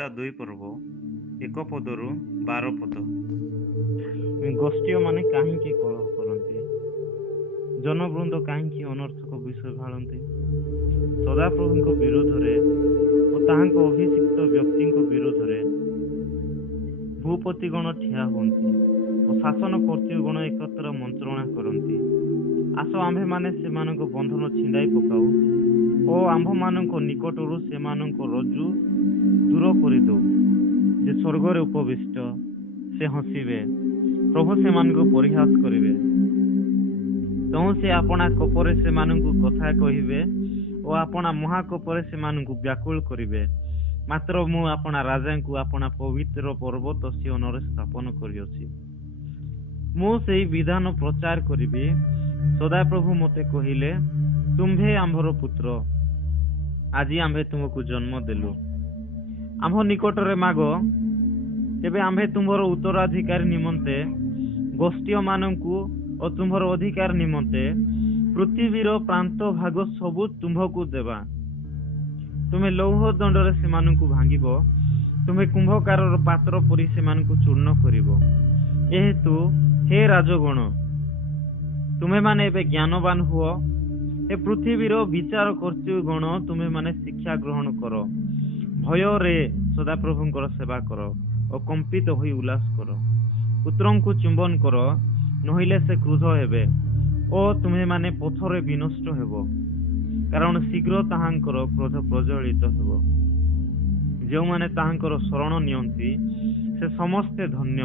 ଗୀତା 2 ପର୍ବ 1 ପଦରୁ 12 ପଦ। ଗୋଷ୍ଠୀମାନେ କାହିଁକି କଳହ କରନ୍ତି? ଜନବୃନ୍ଦ କାହିଁକି ଅନର୍ଥକ ବିଷୟ ଭାଳନ୍ତି? ସଦାପ୍ରଭୁଙ୍କ ବିରୋଧରେ ଓ ତାହାଙ୍କ ଅଭିଷିକ୍ତ ବ୍ୟକ୍ତିଙ୍କ ବିରୋଧରେ ଭୂପତିଗଣ ଠିଆ ହୁଅନ୍ତି ଓ ଶାସନ କର୍ତ୍ତୃଗଣ ଏକତ୍ର ମନ୍ତ୍ରଣା କରନ୍ତି। ଆସ ଆମ୍ଭେମାନେ ସେମାନଙ୍କ ବନ୍ଧନ ଛିଣ୍ଡାଇ ପକାଉ ଓ ଆମ୍ଭମାନଙ୍କ ନିକଟରୁ ସେମାନଙ୍କ ରଜ୍ଜୁ ଦୂର କରିଦଉ। ଯେ ସ୍ୱର୍ଗରେ ଉପବିଷ୍ଟ ସେ ହସିବେ, ପ୍ରଭୁ ସେମାନଙ୍କୁ ପରିହାସ କରିବେ। ତେଣୁ ସେ ଆପଣା କୋପରେ ସେମାନଙ୍କୁ କଥା କହିବେ ଓ ଆପଣା ମହାକୋପରେ ସେମାନଙ୍କୁ ବ୍ୟାକୁଳ କରିବେ। ମାତ୍ର ମୁଁ ଆପଣା ରାଜାଙ୍କୁ ଆପଣା ପବିତ୍ର ପର୍ବତ ସିଓନରେ ସ୍ଥାପନ କରିଅଛି। ମୁଁ ସେହି ବିଧାନ ପ୍ରଚାର କରିବି। ସଦାପ୍ରଭୁ ମୋତେ କହିଲେ, ତୁମ୍ଭେ ଆମ୍ଭର ପୁତ୍ର, ଆଜି ଆମ୍ଭେ ତୁମକୁ ଜନ୍ମ ଦେଲୁ। ଆମ୍ଭ ନିକଟରେ ମାଗ, ତେବେ ଆମ୍ଭେ ତୁମ୍ଭର ଉତ୍ତରାଧିକାରୀ ନିମନ୍ତେ ଗୋଷ୍ଠୀମାନଙ୍କୁ ଓ ତୁମ୍ଭର ଅଧିକାର ନିମନ୍ତେ ପୃଥିବୀର ପ୍ରାନ୍ତ ଭାଗ ସବୁ ତୁମ୍ଭକୁ ଦେବା। ତୁମେ ଲୌହ ଦଣ୍ଡରେ ସେମାନଙ୍କୁ ଭାଙ୍ଗିବ, ତୁମେ କୁମ୍ଭକାରର ପାତ୍ର ପରି ସେମାନଙ୍କୁ ଚୂର୍ଣ୍ଣ କରିବ। ଏହେତୁ ହେ ରାଜଗଣ, ତୁମେମାନେ ଏବେ ଜ୍ଞାନବାନ ହୁଅ। ଏ ପୃଥିବୀର ବିଚାର କର୍ତ୍ତୃଗଣ, ତୁମେମାନେ ଶିକ୍ଷା ଗ୍ରହଣ କର। ଭୟରେ ସଦାପ୍ରଭୁଙ୍କର ସେବା କର ଓ କମ୍ପିତ ହୋଇ ଉଲ୍ଲାସ କର। ପୁତ୍ରଙ୍କୁ ଚୁମ୍ବନ କର, ନହେଲେ ସେ କ୍ରୁଦ୍ଧ ହେବେ ଓ ତୁମେମାନେ ପଥରେ ବିନଷ୍ଟ ହେବ, କାରଣ ଶୀଘ୍ର ତାହାଙ୍କର କ୍ରୋଧ ପ୍ରଜ୍ୱଳିତ ହେବ। ଯେଉଁମାନେ ତାହାଙ୍କର ଶରଣ ନିଅନ୍ତି ସେ ସମସ୍ତେ ଧନ୍ୟ।